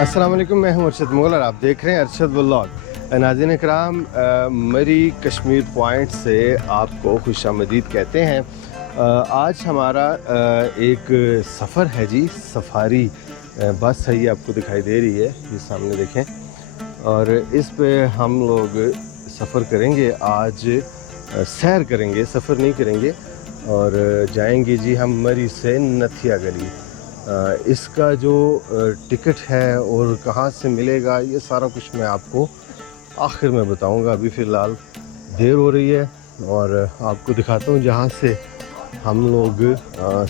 अस्सलाम वालेकुम, मैं हूं अरशद मुगल और आप देख रहे हैं अरशद व्लॉग। नाज़रीन इकराम, मरी कश्मीर पॉइंट से आपको खुशामदीद कहते हैं। आज हमारा एक सफ़र है जी, सफारी बस है, ये आपको दिखाई दे रही है, ये सामने देखें। और इस पे हम लोग सफ़र करेंगे आज, सैर करेंगे, सफ़र नहीं करेंगे। और जाएंगे जी हम मरी से नथिया गली। इसका जो टिकट है और कहाँ से मिलेगा, ये सारा कुछ मैं आपको आखिर में बताऊंगा। अभी फ़िलहाल देर हो रही है और आपको दिखाता हूँ जहाँ से हम लोग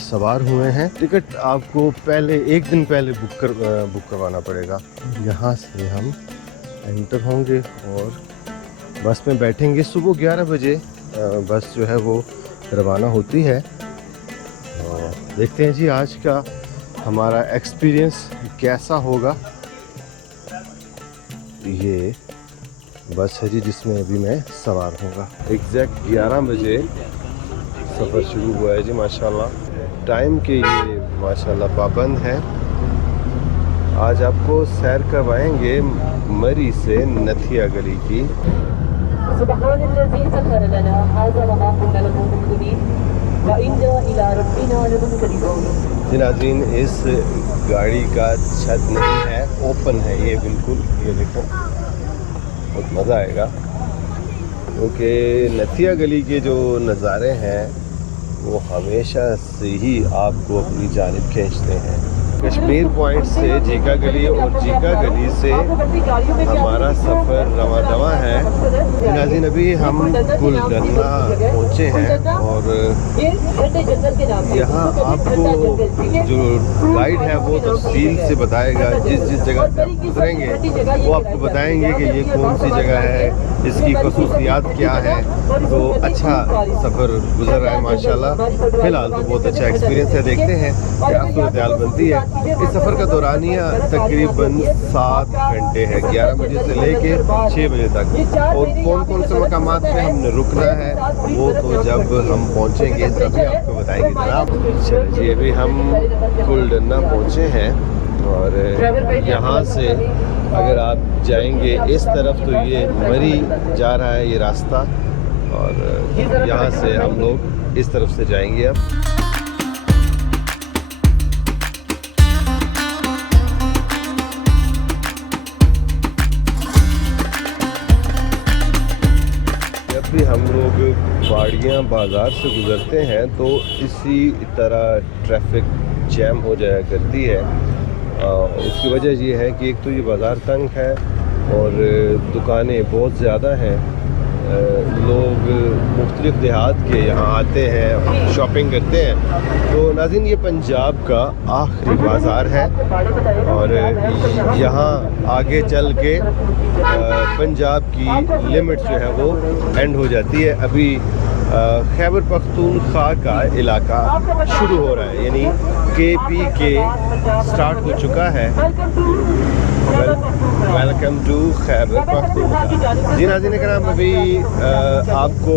सवार हुए हैं। टिकट आपको पहले, एक दिन पहले बुक करवाना पड़ेगा। यहाँ से हम एंटर होंगे और बस में बैठेंगे। सुबह 11 बजे बस जो है वो रवाना होती है। देखते हैं जी आज का हमारा एक्सपीरियंस कैसा होगा। ये बस है जी जिसमें अभी मैं सवार होऊंगा। एग्जैक्ट 11 बजे सफ़र शुरू हुआ है जी। माशाल्लाह टाइम के ये माशाल्लाह पाबंद है। आज आपको सैर करवाएंगे मरी से नथिया गली की। जी नाज़रीन, इस गाड़ी का छत नहीं है, ओपन है ये बिल्कुल। ये देखो, बहुत मज़ा आएगा क्योंकि नथिया गली के जो नज़ारे हैं वो हमेशा से ही आपको अपनी जानिब खींचते हैं। कश्मीर पॉइंट से जीका गली और जीका गली से हमारा सफ़र रवा दवा है। नाज़रीन, अभी हम कुलडन्ना पहुँचे हैं और यहाँ आपको जो गाइड है वो तफसील से बताएगा। जिस जिस जगह से आप गुजरेंगे वो आपको बताएंगे कि ये कौन सी जगह है, इसकी खसूसियात क्या है। तो अच्छा सफ़र गुजर रहा है माशाल्लाह। फ़िलहाल तो बहुत अच्छा एक्सपीरियंस है। देखते हैं क्या सूरत हाल बनती है। इस सफ़र का दौरानिया तकरीबन 7 घंटे है, 11 बजे से लेके 6 बजे तक। और कौन कौन से मकामात पे हमने रुकना है वो तो जब हम पहुँचेंगे तभी आपको बताएंगे जनाब। चलिए जी, अभी हम कुलडन्ना पहुँचे हैं और यहाँ से अगर आप जाएंगे इस तरफ तो ये मरी जा रहा है ये रास्ता, और यहाँ से हम लोग इस तरफ से जाएंगे अब। जब भी हम लोग बाड़ियाँ बाज़ार से गुज़रते हैं तो इसी तरह ट्रैफिक जैम हो जाया करती है। उसकी वजह ये है कि एक तो ये बाज़ार तंग है और दुकानें बहुत ज़्यादा हैं। लोग मुख्तलिफ़ देहात के यहाँ आते हैं, शॉपिंग करते हैं। तो नाज़रीन, ये पंजाब का आखिरी बाज़ार है और यहाँ आगे चल के पंजाब की लिमिट जो है वो एंड हो जाती है। अभी खैबर पख्तूनख्वा का इलाका शुरू हो रहा है, यानी KPK स्टार्ट हो चुका है। Welcome to Khyber Pakhtunkhwa. जी नाज़रीन कराम, अभी आपको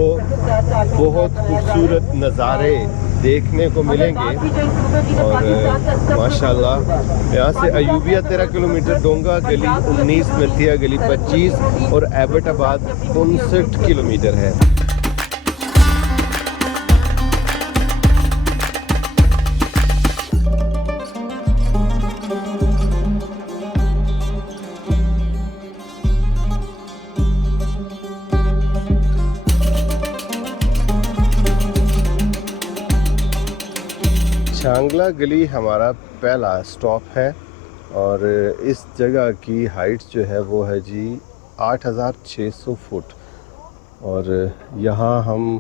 बहुत खूबसूरत नज़ारे देखने को मिलेंगे और माशाल्लाह यहाँ से अयूबिया 13 किलोमीटर, डोंगा गली 19, नथिया गली 25 और एबटाबाद 59 किलोमीटर है। शांगला गली हमारा पहला स्टॉप है और इस जगह की हाइट जो है वो है जी 8600 फुट। और यहाँ हम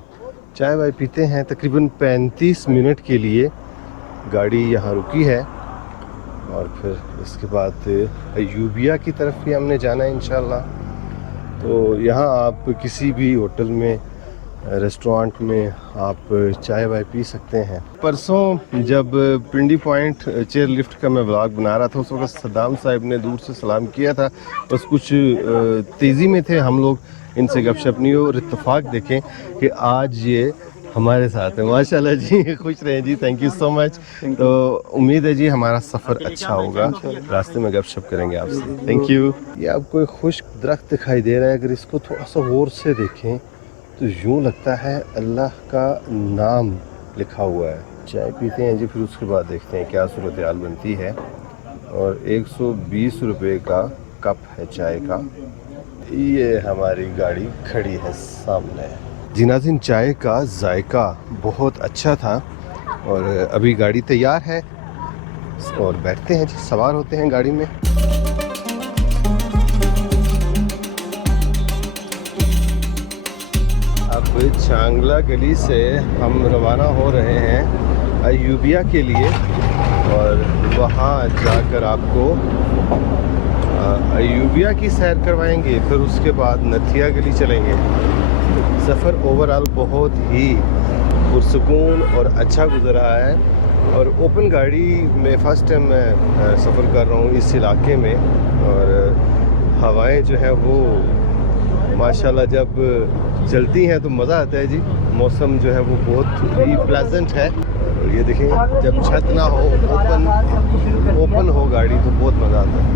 चाय वाय पीते हैं। तकरीबन 35 मिनट के लिए गाड़ी यहाँ रुकी है और फिर इसके बाद अयूबिया की तरफ भी हमने जाना है इंशाल्लाह। तो यहाँ आप किसी भी होटल में, रेस्टोरेंट में आप चाय वाय पी सकते हैं। परसों जब पिंडी पॉइंट चेयर लिफ्ट का मैं व्लॉग बना रहा था, उस वक्त सद्दाम साहब ने दूर से सलाम किया था। बस कुछ तेज़ी में थे हम लोग, इनसे गपशप नहीं। और इत्तेफाक देखें कि आज ये हमारे साथ है। माशाल्लाह जी, खुश रहें जी, थैंक यू सो मच। तो उम्मीद है जी हमारा सफ़र अच्छा होगा, रास्ते में गपशप करेंगे आपसे। Thank you. ये आपको एक खुश्क दरख्त दिखाई दे रहा है, अगर इसको थोड़ा सा गौर से देखें तो यूँ लगता है अल्लाह का नाम लिखा हुआ है। चाय पीते हैं जी, फिर उसके बाद देखते हैं क्या सूरत हाल बनती है। और 120 रुपये का कप है चाय का। ये हमारी गाड़ी खड़ी है सामने। जी नाज़रीन, चाय का जायका बहुत अच्छा था और अभी गाड़ी तैयार है और बैठते हैं जी, सवार होते हैं गाड़ी में। अब चांगला गली से हम रवाना हो रहे हैं अयूबिया के लिए और वहाँ जाकर आपको अयूबिया की सैर करवाएंगे, फिर उसके बाद नथिया गली चलेंगे। सफ़र ओवरऑल बहुत ही पुरसुकून और अच्छा गुजर रहा है और ओपन गाड़ी में फ़र्स्ट टाइम मैं सफ़र कर रहा हूँ इस इलाके में। और हवाएं जो हैं वो माशाल्लाह जब चलती हैं तो मज़ा आता है जी। मौसम जो है वो बहुत ही प्लेजेंट है। और ये देखें, जब छत ना हो, ओपन हो गाड़ी तो बहुत मज़ा आता है।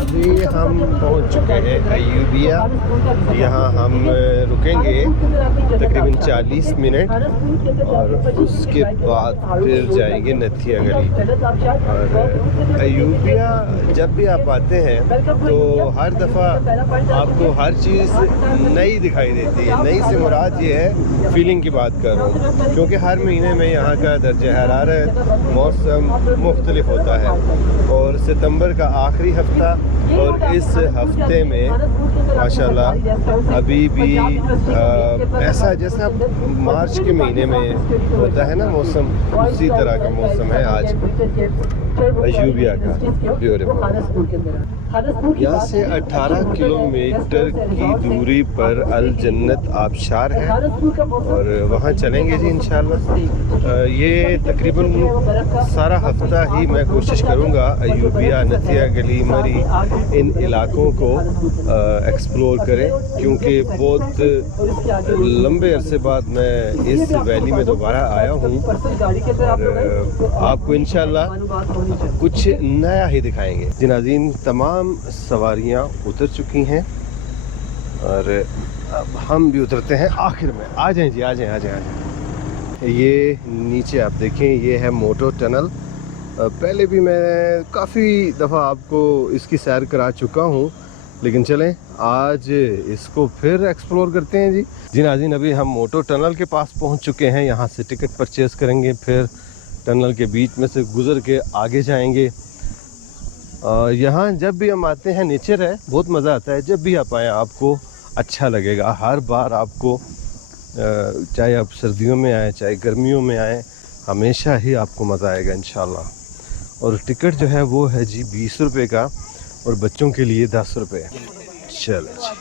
अभी हम पहुंच चुके हैं अयूबिया। यहाँ हम रुकेंगे तकरीबन 40 मिनट और उसके बाद फिर जाएंगे नथिया गली। और अयूबिया जब भी आप आते हैं तो हर दफ़ा आपको हर चीज़ नई दिखाई देती है। नई से मुराद ये है, फीलिंग की बात कर रहा हूँ, क्योंकि हर महीने में यहाँ का दर्जा हरारत, मौसम मुख्तलिफ होता है। और सितंबर का आखिरी हफ्ता और इस हफ्ते में माशाल्लाह अभी भी ऐसा जैसा मार्च के महीने में होता है ना मौसम, उसी तरह का मौसम है आज अयूबिया का। ब्यूटीफुल। यहाँ से 18 किलोमीटर की दूरी पर अल जन्नत आबशार है और वहाँ चलेंगे जी इंशाल्लाह। ये तकरीबन सारा हफ्ता ही मैं कोशिश करूँगा अयूबिया, नथिया गली, मरी, इन इलाकों को एक्सप्लोर करें, क्योंकि बहुत लंबे अरसे बाद मैं इस वैली में दोबारा आया हूँ और आपको इंशाल्लाह कुछ नया ही दिखाएंगे। जी नाज़रीन, तमाम सवारियां उतर चुकी हैं और अब हम भी उतरते हैं आखिर में। आ जाएं जी, आ जाएं, आ जाएं, आ जाएं। ये नीचे आप देखें, ये है मोटो टनल। पहले भी मैं काफ़ी दफ़ा आपको इसकी सैर करा चुका हूँ, लेकिन चलें आज इसको फिर एक्सप्लोर करते हैं जी। जी नाज़रीन, अभी हम मोटो टनल के पास पहुँच चुके हैं। यहाँ से टिकट परचेज़ करेंगे, फिर टनल के बीच में से गुज़र के आगे जाएंगे। यहाँ जब भी हम आते हैं नेचर है, बहुत मज़ा आता है। जब भी आप आएँ आपको अच्छा लगेगा। हर बार आपको चाहे आप सर्दियों में आएँ चाहे गर्मियों में आएँ, हमेशा ही आपको मज़ा आएगा इंशाल्लाह। और टिकट जो है वो है जी 20 रुपये का और बच्चों के लिए 10 रुपये। चलो जी,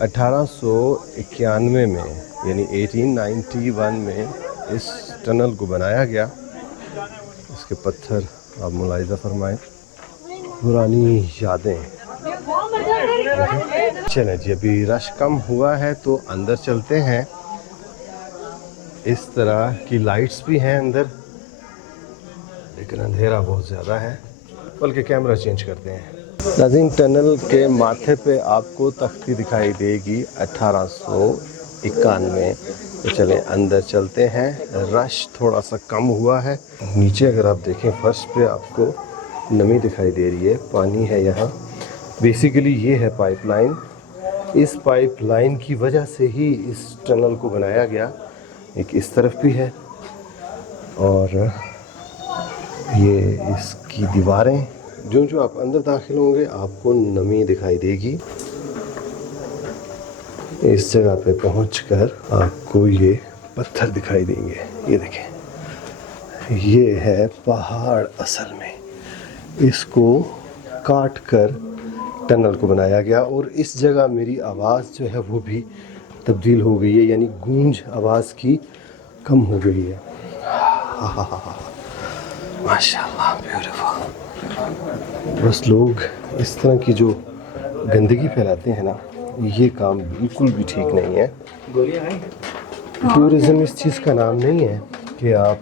1891 में यानी 1891 में इस टनल को बनाया गया। इसके पत्थर आप मुलाहिज़ा फरमाएं, पुरानी यादें। चलें जी, अभी रश कम हुआ है तो अंदर चलते हैं। इस तरह की लाइट्स भी हैं अंदर, लेकिन अंधेरा बहुत ज़्यादा है, बल्कि कैमरा चेंज करते हैं। नाज़रीन, टनल के माथे पे आपको तख्ती दिखाई देगी 1891। तो चलें अंदर चलते हैं। रश थोड़ा सा कम हुआ है। नीचे अगर आप देखें फर्श पे आपको नमी दिखाई दे रही है, पानी है यहाँ। बेसिकली ये है पाइपलाइन। इस पाइपलाइन की वजह से ही इस टनल को बनाया गया। एक इस तरफ भी है और ये इसकी दीवारें। जो आप अंदर दाखिल होंगे आपको नमी दिखाई देगी। इस जगह पे पहुंचकर आपको ये पत्थर दिखाई देंगे। ये देखें, ये है पहाड़ असल में। इसको काट कर टनल को बनाया गया और इस जगह मेरी आवाज़ जो है वो भी तब्दील हो गई है, यानी गूंज आवाज़ की कम हो गई है। माशाल्लाह, ब्यूटीफुल। बस लोग इस तरह की जो गंदगी फैलाते हैं ना, ये काम बिल्कुल भी ठीक नहीं है। टूरिज़्म इस चीज़ का नाम नहीं है कि आप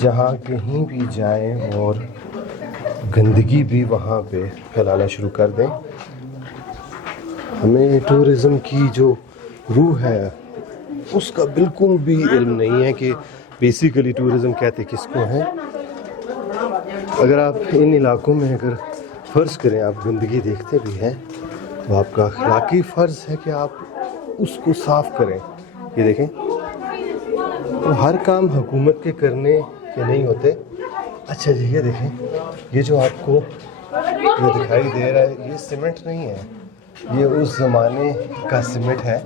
जहाँ कहीं भी जाएं और गंदगी भी वहाँ पे फैलाना शुरू कर दें। हमें टूरिज़्म की जो रूह है उसका बिल्कुल भी इल्म नहीं है कि बेसिकली टूरिज़्म कहते किसको हैं। अगर आप इन इलाकों में अगर फ़र्ज़ करें आप गंदगी देखते भी हैं तो आपका अखलाकी फ़र्ज़ है कि आप उसको साफ़ करें। ये देखें, तो हर काम हुकूमत के करने के नहीं होते। अच्छा जी, ये देखें, ये जो आपको ये दिखाई दे रहा है ये सीमेंट नहीं है, ये उस ज़माने का सीमेंट है।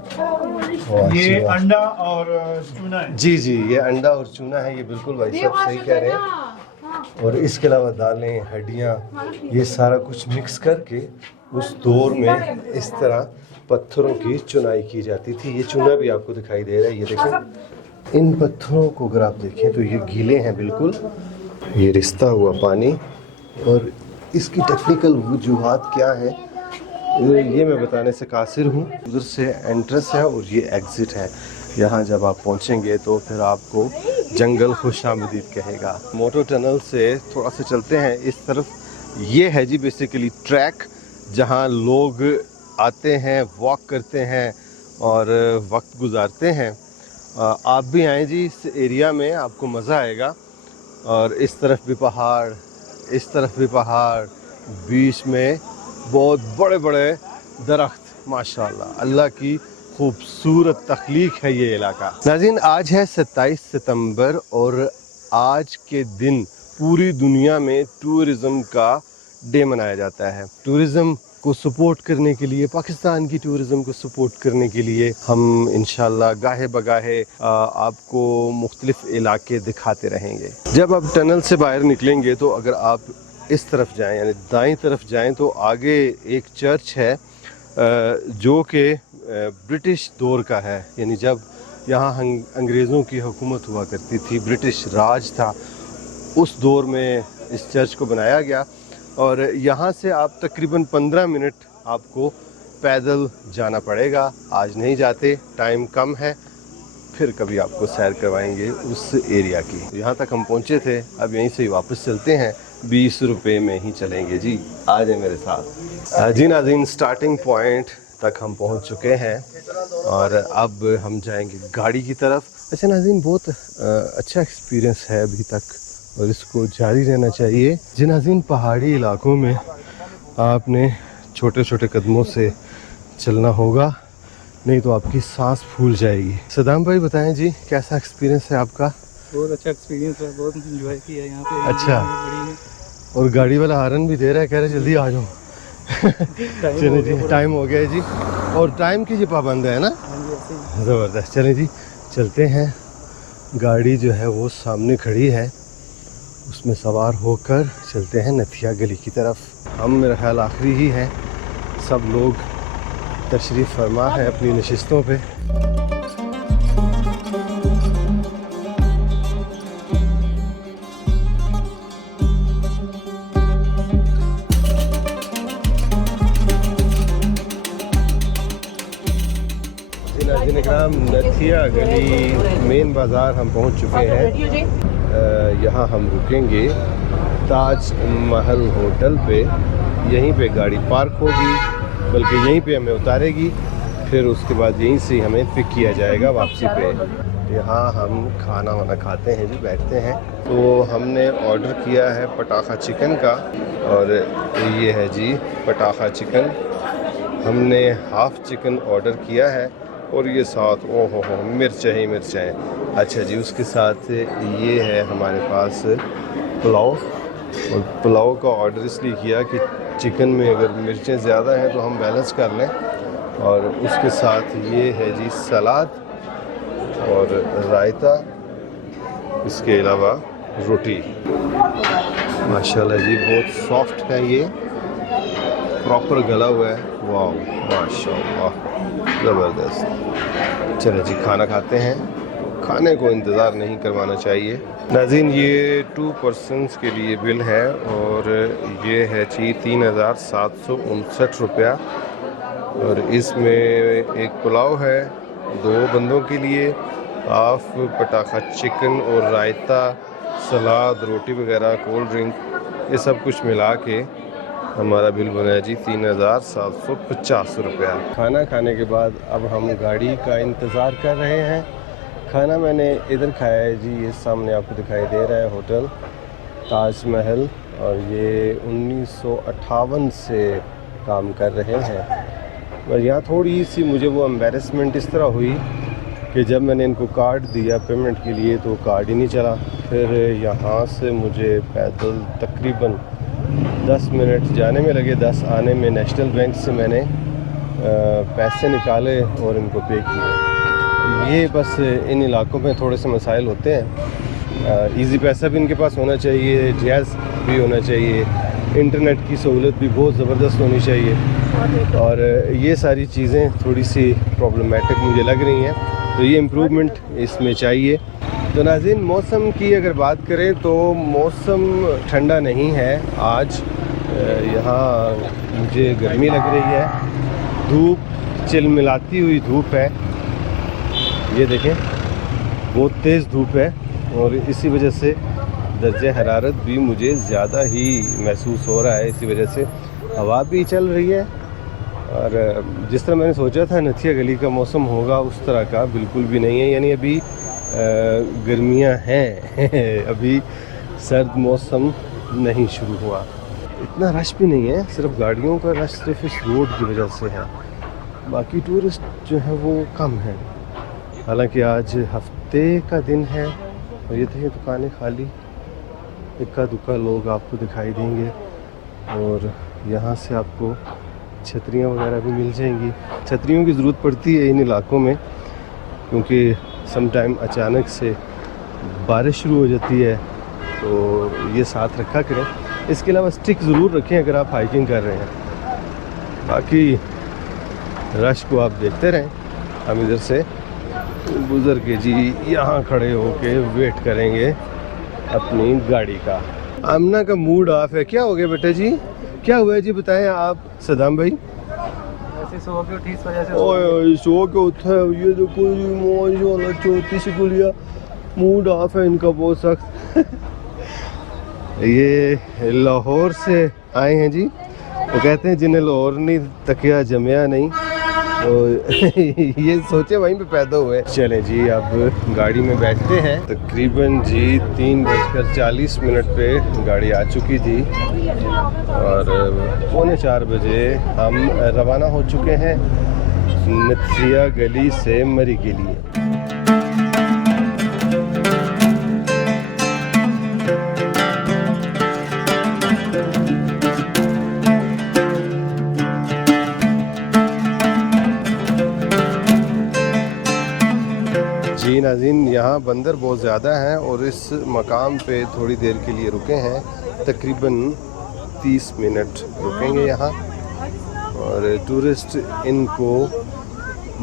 ये अंडा और चूना है। जी जी, ये अंडा और चूना है, ये बिल्कुल भाई साहब सही कह रहे हैं। और इसके अलावा दालें, हड्डियाँ, ये सारा कुछ मिक्स करके उस दौर में इस तरह पत्थरों की चुनाई की जाती थी। ये चूना भी आपको दिखाई दे रहा है, ये देखें। इन पत्थरों को अगर आप देखें तो ये गीले हैं बिल्कुल, ये रिश्ता हुआ पानी। और इसकी टेक्निकल वजूहात क्या है ये मैं बताने से कासिर हूँ। उधर से एंट्रेंस है और ये एग्ज़िट है। यहाँ जब आप पहुँचेंगे तो फिर आपको जंगल खुशामदीद कहेगा। मोटर टनल से थोड़ा सा चलते हैं इस तरफ, ये है जी बेसिकली ट्रैक जहाँ लोग आते हैं, वॉक करते हैं और वक्त गुजारते हैं। आप भी आएँ जी इस एरिया में, आपको मज़ा आएगा। और इस तरफ भी पहाड़, इस तरफ भी पहाड़, बीच में बहुत बड़े बड़े दरख्त, माशाल्लाह, अल्लाह की खूबसूरत तख्लीक है ये इलाका। नाज़रीन, आज है 27 सितंबर और आज के दिन पूरी दुनिया में टूरिज़्म का डे मनाया जाता है। टूरिज़्म को सपोर्ट करने के लिए, पाकिस्तान की टूरिज़्म को सपोर्ट करने के लिए हम इंशाल्लाह गाहे बगाहे आपको मुख्तलिफ़ इलाके दिखाते रहेंगे। जब आप टनल से बाहर निकलेंगे तो अगर आप इस तरफ जाएं यानी दाईं तरफ जाएं तो आगे एक चर्च है जो कि ब्रिटिश दौर का है। यानी जब यहाँ अंग्रेज़ों की हुकूमत हुआ करती थी, ब्रिटिश राज था, उस दौर में इस चर्च को बनाया गया। और यहाँ से आप तकरीबन 15 मिनट आपको पैदल जाना पड़ेगा। आज नहीं जाते, टाइम कम है, फिर कभी आपको सैर करवाएंगे उस एरिया की। यहाँ तक हम पहुँचे थे, अब यहीं से वापस चलते हैं। 20 रुपये में ही चलेंगे जी, आ जाए मेरे साथ। जी नाज़रीन, स्टार्टिंग पॉइंट तक हम पहुँच चुके हैं और अब हम जाएंगे गाड़ी की तरफ। अच्छा नाज़रीन, बहुत अच्छा एक्सपीरियंस है अभी तक और इसको जारी रहना चाहिए। जी नाज़रीन, पहाड़ी इलाकों में आपने छोटे छोटे कदमों से चलना होगा, नहीं तो आपकी सांस फूल जाएगी। सदाम भाई बताएं जी, कैसा एक्सपीरियंस है आपका? बहुत अच्छा एक्सपीरियंस है, बहुत एंजॉय किया यहाँ पे। अच्छा, और गाड़ी वाला हारन भी दे रहा है, कह रहे जल्दी आ जाओ। चले जी, टाइम हो गया है जी, और टाइम की जी पाबंद है ना, ज़बरदस्त। चले जी, चलते हैं। गाड़ी जो है वो सामने खड़ी है, उसमें सवार होकर चलते हैं नथिया गली की तरफ। हम मेरा ख्याल आखिरी ही हैं, सब लोग तशरीफ़ फरमा है अपनी नशिस्तों पे। नथिया गली मेन बाज़ार हम पहुंच चुके हैं। यहाँ हम रुकेंगे ताज महल होटल पे, यहीं पे गाड़ी पार्क होगी, बल्कि यहीं पे हमें उतारेगी, फिर उसके बाद यहीं से हमें पिक किया जाएगा वापसी पे। यहाँ हम खाना वाना खाते हैं जी, बैठते हैं। तो हमने ऑर्डर किया है पटाखा चिकन का, और ये है जी पटाखा चिकन। हमने हाफ़ चिकन ऑर्डर किया है और ये साथ ओहो हो मिर्च ही मिर्च है। अच्छा जी, उसके साथ ये है हमारे पास पुलाव, और पुलाव का ऑर्डर इसलिए किया कि चिकन में अगर मिर्चें ज़्यादा हैं तो हम बैलेंस कर लें। और उसके साथ ये है जी सलाद और रायता, इसके अलावा रोटी। माशाल्लाह जी, बहुत सॉफ्ट है, ये प्रॉपर गला हुआ है। वाह माशाल्लाह, ज़बरदस्त। चलो जी, खाना खाते हैं। खाने को इंतज़ार नहीं करवाना चाहिए। नाज़रीन, ये 2 पर्सनस के लिए बिल है और ये है जी 3759 रुपया, और इसमें एक पुलाव है 2 बंदों के लिए, हाफ पटाखा चिकन और रायता, सलाद, रोटी वगैरह, कोल्ड ड्रिंक, ये सब कुछ मिला के हमारा बिल बना है जी 3750 रुपया। खाना खाने के बाद अब हम गाड़ी का इंतज़ार कर रहे हैं। खाना मैंने इधर खाया है जी, ये सामने आपको दिखाई दे रहा है होटल ताज महल, और ये 1958 से काम कर रहे हैं। और यहाँ थोड़ी सी मुझे वो एम्बेरसमेंट इस तरह हुई कि जब मैंने इनको कार्ड दिया पेमेंट के लिए तो कार्ड ही नहीं चला। फिर यहाँ से मुझे पैदल तकरीबन 10 मिनट जाने में लगे, 10 आने में। नेशनल बैंक से मैंने पैसे निकाले और इनको पे किए। ये बस इन इलाकों में थोड़े से मसाइल होते हैं। इजी पैसा भी इनके पास होना चाहिए, जैज़ भी होना चाहिए, इंटरनेट की सहूलत भी बहुत ज़बरदस्त होनी चाहिए, और ये सारी चीज़ें थोड़ी सी प्रॉब्लमेटिक मुझे लग रही हैं, तो ये इम्प्रूवमेंट इसमें चाहिए। तो नाज़रीन, मौसम की अगर बात करें तो मौसम ठंडा नहीं है आज। यहाँ मुझे गर्मी लग रही है, धूप चिलमिलाती हुई धूप है, ये देखें बहुत तेज़ धूप है, और इसी वजह से दर्जे हरारत भी मुझे ज़्यादा ही महसूस हो रहा है। इसी वजह से हवा भी चल रही है, और जिस तरह मैंने सोचा था नथिया गली का मौसम होगा उस तरह का बिल्कुल भी नहीं है। यानी अभी गर्मियां हैं अभी सर्द मौसम नहीं शुरू हुआ। इतना रश भी नहीं है, सिर्फ गाड़ियों का रश सिर्फ इस रोड की वजह से है, बाकी टूरिस्ट जो है वो कम है। हालांकि आज हफ्ते का दिन है, और ये देखिए दुकानें खाली, इक्का दुक्का लोग आपको दिखाई देंगे, और यहाँ से आपको छतरियाँ वगैरह भी मिल जाएंगी। छतरियों की ज़रूरत पड़ती है इन इलाकों में, क्योंकि सम टाइम अचानक से बारिश शुरू हो जाती है, तो ये साथ रखा करें। इसके अलावा स्टिक ज़रूर रखें अगर आप हाइकिंग कर रहे हैं। बाकी रश को आप देखते रहें, हम इधर से गुज़र के जी यहाँ खड़े होके वेट करेंगे अपनी गाड़ी का। आमना का मूड ऑफ है, क्या हो गया बेटा जी, क्या हुआ है जी बताएं आप सदाम भाई। सो के उठी इस वजह से ओए सो के उठा है, ये देखो ये माशाल्लाह चौथी से गुलिया, मूड ऑफ है इनका बहुत सख्त ये लाहौर से आए हैं जी, वो कहते हैं जिन्हें लाहौर नहीं तकिया जमिया नहीं, तो ये सोचे वहीं पे पैदा हुए। चलें जी अब गाड़ी में बैठते हैं। तकरीबन जी 3:40 पे गाड़ी आ चुकी थी, और 3:45 बजे हम रवाना हो चुके हैं नथिया गली से मरी के लिए। जी नाज़रीन, यहाँ बंदर बहुत ज़्यादा हैं, और इस मकाम पे थोड़ी देर के लिए रुके हैं, तकरीबन 30 मिनट रुकेंगे यहाँ, और टूरिस्ट इनको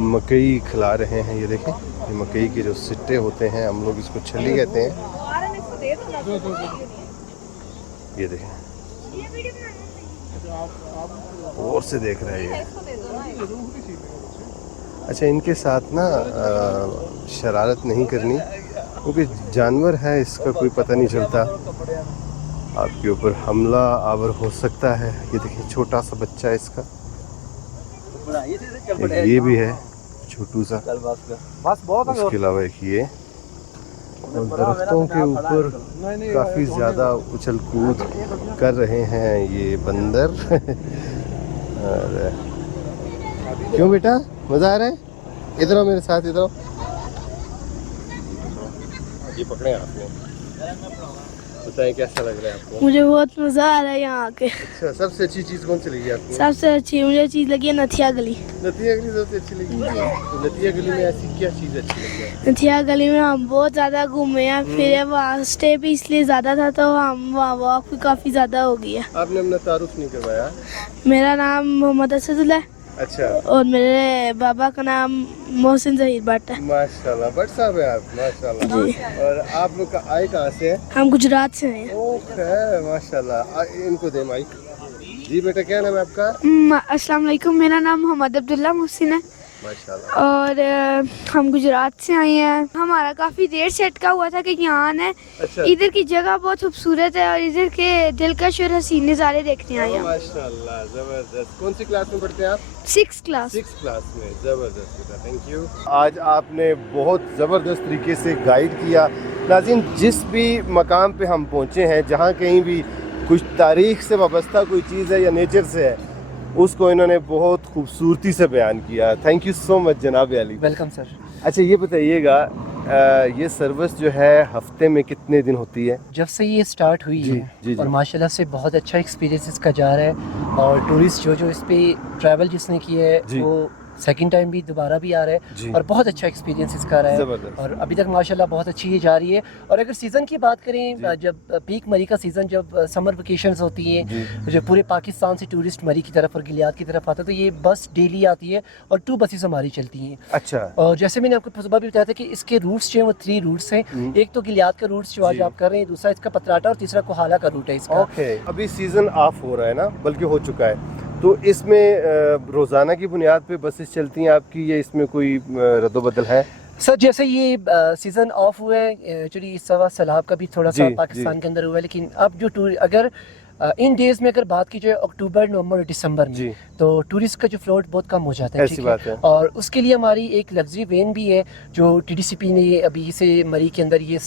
मकई खिला रहे हैं। ये देखें, ये मकई के जो सिट्टे होते हैं, हम लोग इसको छली कहते हैं। ये देखें, और से देख रहे हैं ये। अच्छा, इनके साथ ना शरारत नहीं करनी, क्योंकि जानवर है, इसका कोई पता नहीं चलता, आपके ऊपर हमला आवर हो सकता है। ये देखिए छोटा सा बच्चा है इसका, ये भी है छोटू सा, उसके अलावा एक ये, और दरख्तों के ऊपर काफ़ी ज़्यादा उछल कूद कर रहे हैं ये बंदर और क्यों बेटा, मज़ा आ रहा है? इधर आओ मेरे साथ, इधर आओ। ये पकड़े आपने, बताएं कैसा लग रहा है आपको? मुझे बहुत मज़ा आ रहा है यहाँ आके। अच्छा, सबसे अच्छी चीज़ कौन सी लगी आपको? सबसे अच्छी मुझे चीज़ लगी है नथिया गली। नथिया गली सबसे अच्छी लगी। तो नथिया गली में ऐसी क्या चीज़ अच्छी लगी है? नथिया गली में हम बहुत ज़्यादा घूमे हैं, फिर वहाँ स्टे भी इसलिए ज़्यादा था, तो हम वहाँ वॉक भी काफ़ी ज़्यादा हो गई है। आपने अपना तारुफ नहीं करवाया। मेरा नाम मोहम्मद असदुल्ला है। अच्छा, और मेरे बाबा का नाम मोहसिन जहीर भट्ट है। माशाल्लाह, भट्ट साहब है आप, माशाल्लाह। और आप लोग का आए कहाँ से है? हम गुजरात से हैं। ओके, माशाल्लाह। इनको दे माइक। जी बेटा, क्या नाम है आपका? अस्सलाम वालेकुम, मेरा नाम मोहम्मद अब्दुल्ला मोहसिन है माशाल्लाह। और हम गुजरात से आए हैं। हमारा काफ़ी देर से अटका हुआ था कि यहाँ आना है। अच्छा, इधर की जगह बहुत खूबसूरत है और इधर के दिलकश और हसीन नज़ारे देखने आए हैं। माशाल्लाह, जबरदस्त। कौन सी क्लास में पढ़ते हैं आप? 6th class. 6th क्लास में। जबरदस्त बेटा, थैंक यू। आज आपने बहुत ज़बरदस्त तरीके से गाइड किया। नाज़रीन, जिस भी मकाम पे हम पहुँचे हैं, जहाँ कहीं भी कुछ तारीख से वाबस्ता कोई चीज़ है या नेचर से है, उसको इन्होंने बहुत खूबसूरती से बयान किया। थैंक यू सो मच जनाब अली। Welcome sir. अच्छा, ये बताइएगा, ये सर्विस जो है हफ्ते में कितने दिन होती है? जब से ये स्टार्ट हुई जी, है जी, जी। और माशाल्लाह से बहुत अच्छा एक्सपीरियंस इसका जा रहा है और टूरिस्ट जो इस पे ट्रैवल जिसने किया जी। है वो सेकंड टाइम भी दोबारा भी आ रहा जी। है और बहुत अच्छा एक्सपीरियंस इसका रहा है ज़बरदस्त। और अभी तक माशाल्लाह बहुत अच्छी ये जा रही है। और अगर सीज़न की बात करें, जब पीक मरी का सीज़न, जब समर वेकेशंस होती जी। हैं, जो पूरे पाकिस्तान से टूरिस्ट मरी की तरफ और गिलियाद की तरफ आता है, तो ये बस डेली आती है और 2 बसेस हमारी चलती हैं। अच्छा, और जैसे मैंने आपको सुबह भी बताया था कि इसके रूट्स जो हैं वो 3 रूट्स हैं। एक तो गिलियाद का रूट्स जो आज जी। आप कर रहे हैं, दूसरा इसका पतराटा और तीसरा कोहाला का रूट है इसका। ओके। अभी सीज़न ऑफ हो रहा है ना, बल्कि हो चुका है, तो इसमें रोज़ाना की बुनियाद पे बसेस चलती हैं आपकी, या इसमें कोई रद्दोबदल है? सर जैसे ये सीज़न ऑफ हुआ है, एक्चुअली इस सवा सैलाब का भी थोड़ा सा जी, पाकिस्तान जी। के अंदर हुआ है, लेकिन अब जो टूर अगर इन डेज में अगर बात की जाए अक्टूबर, नवंबर और दिसंबर जी। में, तो टूरिस्ट का जो फ्लोट बहुत कम हो जाता है। ऐसी ठीक बात है। और उसके लिए हमारी एक लग्जरी वैन भी है जो TDCP ने अभी से मरी के अंदर ये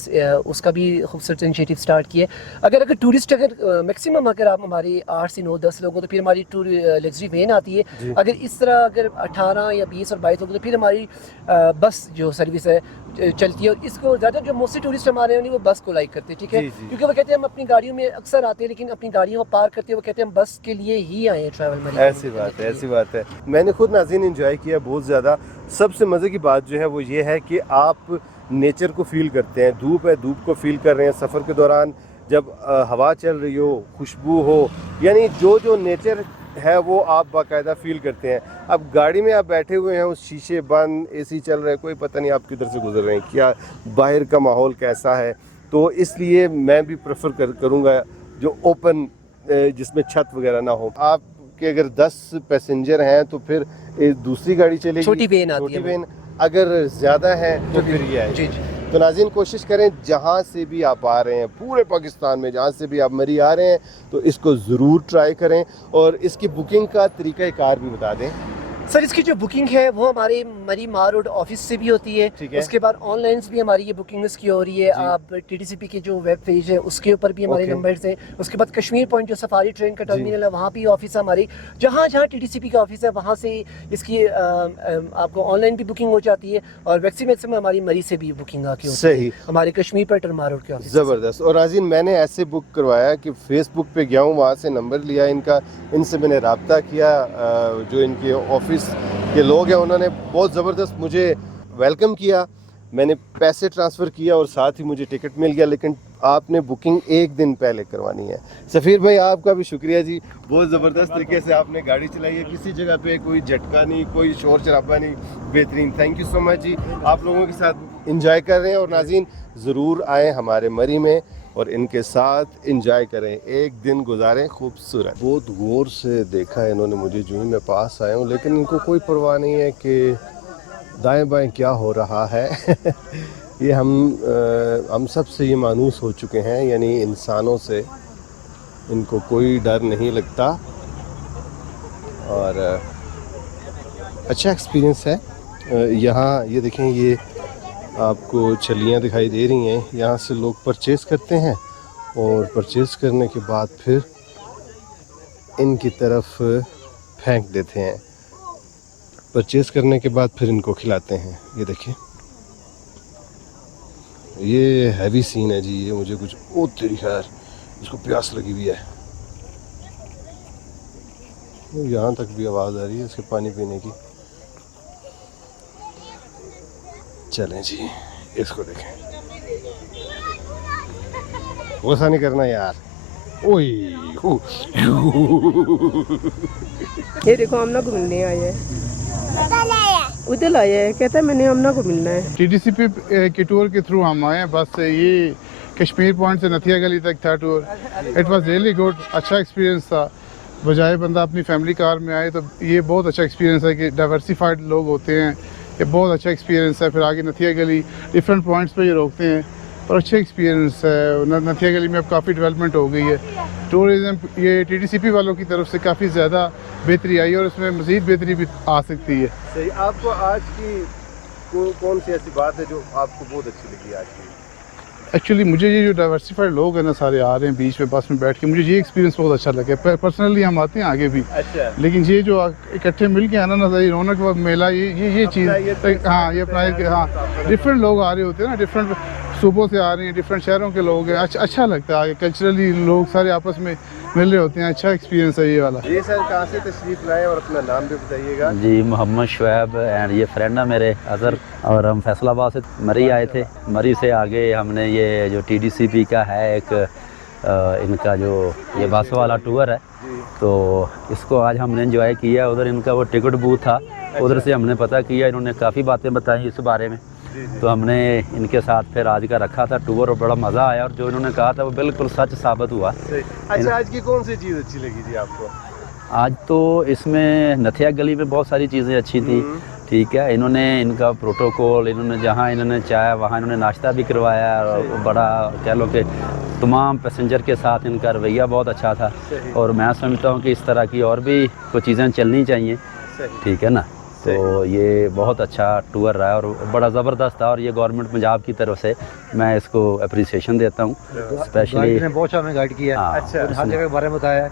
उसका भी खूबसूरत इनिशिएटिव स्टार्ट किया है। अगर टूरिस्ट अगर मैक्सिमम अगर आप हमारे 8 से 9-10 लोग हो तो फिर हमारी टूर लग्जरी वैन आती जी। है। अगर इस तरह अगर 18 या 20 और 22 लोग तो फिर हमारी बस जो सर्विस है चलती है। और इसको ज़्यादा जो मोस्टली टूरिस्ट हमारे हैं वो बस को लाइक करते हैं, ठीक है, जी, जी। क्योंकि वो कहते हैं हम अपनी गाड़ियों में अक्सर आते हैं लेकिन अपनी गाड़ियों को पार करते हैं, वो कहते हैं हम बस के लिए ही आए हैं ट्रैवल मरी। ऐसी बात है, ऐसी बात है। मैंने खुद नाज़रीन एंजॉय किया बहुत ज़्यादा। सबसे मज़े की बात जो है वो ये है कि आप नेचर को फील करते हैं। धूप है, धूप को फील कर रहे हैं सफ़र के दौरान, जब हवा चल रही हो, खुशबू हो, यानी जो नेचर है वो आप बाकायदा फील करते हैं। अब गाड़ी में आप बैठे हुए हैं, उस शीशे बंद, AC चल रहा है, कोई पता नहीं आप किधर से गुजर रहे हैं, क्या बाहर का माहौल कैसा है। तो इसलिए मैं भी प्रेफर करूँगा जो ओपन, जिसमें छत वगैरह ना हो। आपके अगर 10 पैसेंजर हैं तो फिर एक दूसरी गाड़ी चलेगी, छोटी वैन आती छोटी है वो। वैन। अगर ज़्यादा है तो फिर ये आएगी। जी जी। तो नाज़रीन, कोशिश करें जहाँ से भी आप आ रहे हैं, पूरे पाकिस्तान में जहाँ से भी आप मरी आ रहे हैं, तो इसको ज़रूर ट्राई करें। और इसकी बुकिंग का तरीक़ाकार भी बता दें। सर इसकी जो बुकिंग है वो हमारे मरी मार रोड ऑफिस से भी होती है। ठीक है। उसके बाद ऑनलाइन भी हमारी ये बुकिंग की हो रही है। आप TDCP के जो वेब पेज है उसके ऊपर भी हमारे ओके। नंबर्स हैं। उसके बाद कश्मीर पॉइंट जो सफारी ट्रेन का टर्मिनल है वहाँ भी ऑफिस है हमारी। जहाँ जहाँ TDCP का ऑफिस है वहाँ से इसकी आपको ऑनलाइन भी बुकिंग हो जाती है और मैक्सिमम हमारी मरी से भी बुकिंग आके होती सही। है हमारे कश्मीर पर टरमार रोड के ऑफिस। ज़बरदस्त। और नाज़रीन, मैंने ऐसे बुक करवाया कि फ़ेसबुक पे गया हूँ, वहाँ से नंबर लिया इनका, इनसे मैंने रब्ता किया। जो इनके ऑफिस के लोग हैं उन्होंने बहुत ज़बरदस्त मुझे वेलकम किया। मैंने पैसे ट्रांसफ़र किया और साथ ही मुझे टिकट मिल गया, लेकिन आपने बुकिंग 1 दिन पहले करवानी है। सफ़ीर भाई, आपका भी शुक्रिया जी, बहुत ज़बरदस्त तरीके से आपने गाड़ी चलाई है, किसी जगह पे कोई झटका नहीं, कोई शोर शराबा नहीं, बेहतरीन। थैंक यू सो मच जी, आप लोगों के साथ इंजॉय कर रहे हैं। और नाज़रीन, ज़रूर आएँ हमारे मरी में और इनके साथ इंजॉय करें, एक दिन गुजारें खूबसूरत। बहुत गौर से देखा है इन्होंने मुझे, जो ही मैं पास आया हूँ, लेकिन इनको कोई परवाह नहीं है कि दाएं बाएं क्या हो रहा है। ये हम सब से ये मानूस हो चुके हैं, यानी इंसानों से इनको कोई डर नहीं लगता। और अच्छा एक्सपीरियंस है। यहाँ ये देखें, ये आपको छलियाँ दिखाई दे रही हैं, यहाँ से लोग परचेज़ करते हैं और परचेज़ करने के बाद फिर इनकी तरफ फेंक देते हैं। परचेज़ करने के बाद फिर इनको खिलाते हैं। ये देखिए, ये हैवी सीन है जी। ये मुझे कुछ ओ तेरी खैर, इसको प्यास लगी हुई है। यहाँ तक भी आवाज़ आ रही है इसके पानी पीने की। चलें जी, इसको देखें। गुस्सा नहीं करना यार। ओए ये देखो आमना को मिलने आए हैं, उधर आए हैं, कहता है मैंने आमना को मिलना है। टीडीसीपी के टूर के थ्रू हम आए हैं। बस ये कश्मीर पॉइंट से नथिया गली तक था tour. It was really good, अच्छा एक्सपीरियंस था। बजाय बंदा अपनी फैमिली कार में आए तो ये बहुत अच्छा एक्सपीरियंस है कि डाइवर्सिफाइड लोग होते हैं। ये बहुत अच्छा एक्सपीरियंस है। फिर आगे नथिया गली डिफरेंट पॉइंट्स पे ये रोकते हैं और अच्छे एक्सपीरियंस है। नथिया गली में अब काफ़ी डेवलपमेंट हो गई है। टूरिज़म ये टीडीसीपी वालों की तरफ से काफ़ी ज़्यादा बेहतरी आई है और इसमें मज़ीद बेहतरी भी आ सकती है। सही। आपको आज की कौन सी ऐसी बात है जो आपको बहुत अच्छी लगी आज की? एक्चुअली मुझे ये जो डाइवर्सिफाइड लोग हैं ना, सारे आ रहे हैं बीच में बस में बैठ के, मुझे ये एक्सपीरियंस बहुत अच्छा लगा। पर्सनली हम आते हैं आगे भी, अच्छा। लेकिन ये जो इकट्ठे मिल के आना ना, सही रौनक व मेला, ये चीज़, हाँ ये अपना हाँ डिफरेंट लोग आ रहे होते हैं ना, डिफरेंट सूबों से आ रहे हैं, डिफरेंट शहरों के लोग हैं। अच्छा लगता है। कल्चरली लोग सारे आपस में मिल रहे होते हैं। अच्छा एक्सपीरियंस है ये वाला। जी सर, कहाँ से तशरीफ़ लाए और अपना नाम भी बताइएगा? जी मोहम्मद शुएब एंड ये फ्रेंड है मेरे अज़हर, और हम फैसलाबाद से मरी आए थे। मरी से आगे हमने ये जो टीडीसीपी का है एक इनका जो ये बस वाला टूर है, तो इसको आज हमने एंजॉय किया। उधर इनका वो टिकट बूथ था, उधर से हमने पता किया। इन्होंने काफ़ी बातें बताई इस बारे में, तो हमने इनके साथ फिर आज का रखा था टूर और बड़ा मज़ा आया। और जो इन्होंने कहा था वो बिल्कुल सच साबित हुआ। अच्छा, आज की कौन सी चीज़ अच्छी लगी थी आपको? आज तो इसमें नथिया गली में बहुत सारी चीज़ें अच्छी थी। ठीक है, इनका प्रोटोकॉल, इन्होंने जहाँ इन्होंने चाहा वहाँ इन्होंने नाश्ता भी करवाया। और बड़ा कह लो कि तमाम पैसेंजर के साथ इनका रवैया बहुत अच्छा था। और मैं समझता हूँ कि इस तरह की और भी कुछ चीज़ें चलनी चाहिए। ठीक है ना, तो ये बहुत अच्छा टूर रहा है और बड़ा ज़बरदस्त था। और ये गवर्नमेंट पंजाब की तरफ से मैं इसको अप्रिसिएशन देता हूँ। स्पेशली बहुत अच्छा हमें गाइड किया है। अच्छा। हर जगह के बारे में बताया है।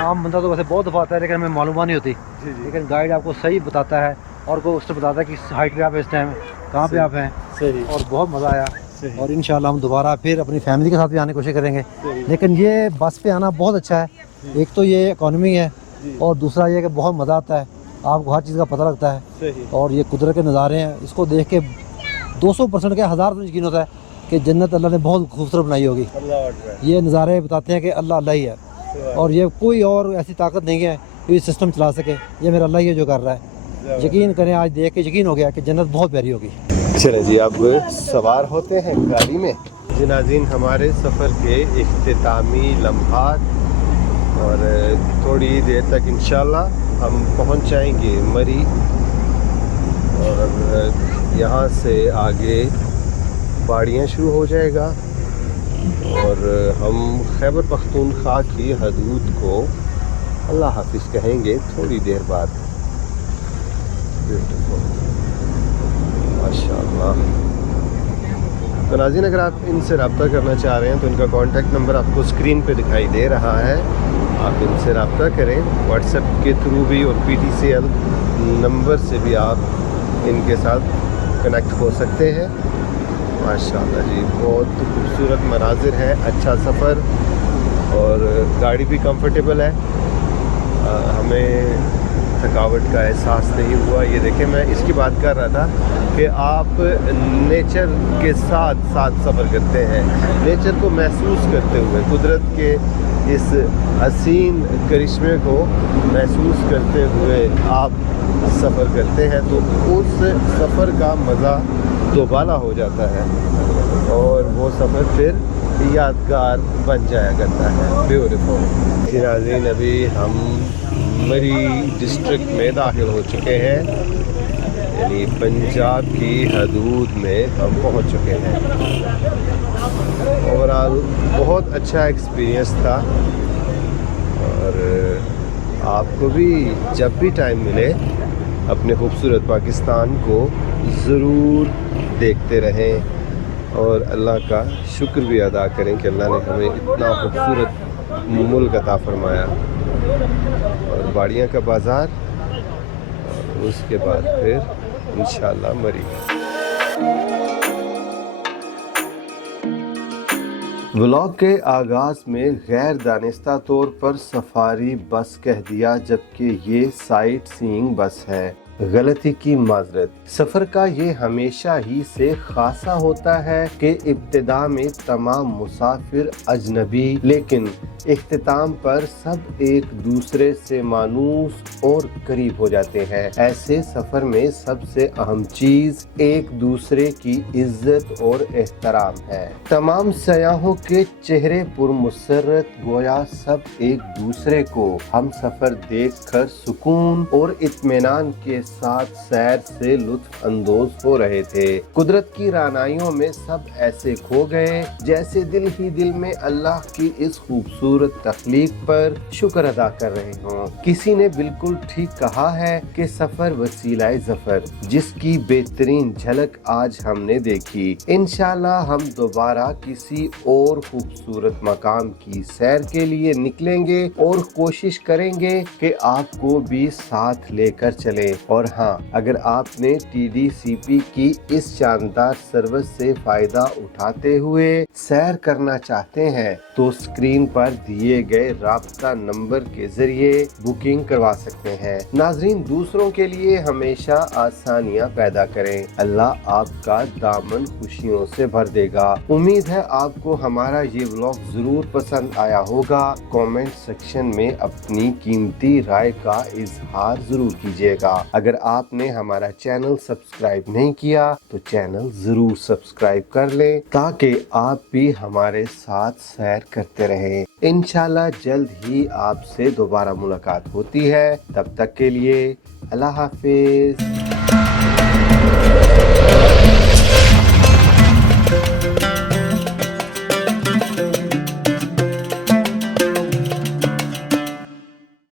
आम बंदा तो वैसे बहुत दफ़ा आता है लेकिन हमें मालूम नहीं होती, लेकिन गाइड आपको सही बताता है और को उससे बताता है कि हाइट पे आप इस टाइम कहाँ पे आप हैं। सही। और बहुत मज़ा आया। और इंशाल्लाह हम दोबारा फिर अपनी फैमिली के साथ भी आने की कोशिश करेंगे। लेकिन ये बस पे आना बहुत अच्छा है। एक तो ये इकॉनमी है और दूसरा ये कि बहुत मज़ा आता है, आपको हर चीज़ का पता लगता है। और ये कुदरत के नज़ारे हैं, इसको देख के 200% के 1000% यकीन होता है कि जन्नत अल्लाह ने बहुत खूबसूरत बनाई होगी। ये नज़ारे बताते हैं कि अल्लाह अल्लाह ही है और ये कोई और ऐसी ताकत नहीं है कि ये सिस्टम चला सके। ये मेरा अल्लाह ही है जो कर रहा है। यकीन करें, आज देख के यकीन हो गया कि जन्नत बहुत प्यारी होगी। चले जी, अब सवार होते हैं गाड़ी में। जी नाज़रीन, हमारे सफ़र के इख्तितामी लम्हात और थोड़ी देर तक इंशाल्लाह हम पहुंच जाएंगे मरी। और यहाँ से आगे पहाड़ियाँ शुरू हो जाएगा और हम खैबर पख्तूनख्वा की हदूद को अल्लाह हाफिज़ कहेंगे थोड़ी देर बाद। माशाअल्लाह। तो नाज़रीन, अगर आप इनसे रब्ता करना चाह रहे हैं तो इनका कॉन्टैक्ट नंबर आपको स्क्रीन पे दिखाई दे रहा है। आप इनसे रब्ता करें व्हाट्सएप के थ्रू भी, और PTCL नंबर से भी आप इनके साथ कनेक्ट हो सकते हैं। माशाअल्लाह जी, बहुत खूबसूरत मनाजिर है, अच्छा सफ़र और गाड़ी भी कंफर्टेबल है। हमें थकावट का एहसास नहीं हुआ। ये देखें, मैं इसकी बात कर रहा था कि आप नेचर के साथ साथ सफ़र करते हैं, नेचर को महसूस करते हुए, कुदरत के इस हसीन करिश्मे को महसूस करते हुए आप सफ़र करते हैं, तो उस सफ़र का मज़ा दोबारा हो जाता है और वो सफ़र फिर यादगार बन जाया करता है। ब्यूटीफुल। नाज़रीन, अभी हम मरी डिस्ट्रिक्ट में दाखिल हो चुके हैं, यानी पंजाब की हदूद में हम पहुंच चुके हैं। ओवरऑल बहुत अच्छा एक्सपीरियंस था और आपको भी जब भी टाइम मिले अपने खूबसूरत पाकिस्तान को ज़रूर देखते रहें और अल्लाह का शुक्र भी अदा करें कि अल्लाह ने हमें इतना खूबसूरत मुल्क अता फरमाया। और बाड़ियाँ का बाज़ार, और उसके बाद फिर इंशाअल्लाह मरी। व्लॉग के आगाज़ में गैर दानिस्ता तौर पर सफारी बस कह दिया, जबकि ये साइट सीइंग बस है। गलती की माजरत। सफर का ये हमेशा ही से खासा होता है कि इब्तिदा में तमाम मुसाफिर अजनबी, लेकिन इख्तिताम पर सब एक दूसरे से मानूस और करीब हो जाते हैं। ऐसे सफर में सबसे अहम चीज एक दूसरे की इज्जत और एहतराम है। तमाम सयाहों के चेहरे पुरमुसर्रत, गोया सब एक दूसरे को हम सफर देखकर सुकून और इत्मीनान के साथ सैर से लुत्फ अंदोज हो रहे थे। कुदरत की रानाइयों में सब ऐसे खो गए जैसे दिल ही दिल में अल्लाह की इस खूबसूरत तख्लीक पर शुक्र अदा कर रहे हों। किसी ने बिल्कुल ठीक कहा है कि सफर वसीला ज़फर, जिसकी बेहतरीन झलक आज हमने देखी। इंशाल्लाह हम दोबारा किसी और खूबसूरत मकाम की सैर के लिए निकलेंगे और कोशिश करेंगे कि आपको भी साथ लेकर चलें। और हाँ, अगर आपने TDCP की इस शानदार सर्विस से फायदा उठाते हुए सैर करना चाहते हैं तो स्क्रीन पर दिए गए राब्ता नंबर के जरिए बुकिंग करवा सकते हैं। नाजरीन, दूसरों के लिए हमेशा आसानियां पैदा करें। अल्लाह आपका दामन खुशियों से भर देगा। उम्मीद है आपको हमारा ये व्लॉग जरूर पसंद आया होगा। कमेंट सेक्शन में अपनी कीमती राय का इजहार जरूर कीजिएगा। अगर आपने हमारा चैनल सब्सक्राइब नहीं किया तो चैनल जरूर सब्सक्राइब कर लें ताकि आप भी हमारे साथ सैर करते रहें। इंशाल्लाह जल्द ही आपसे दोबारा मुलाकात होती है। तब तक के लिए अल्लाह हाफिज।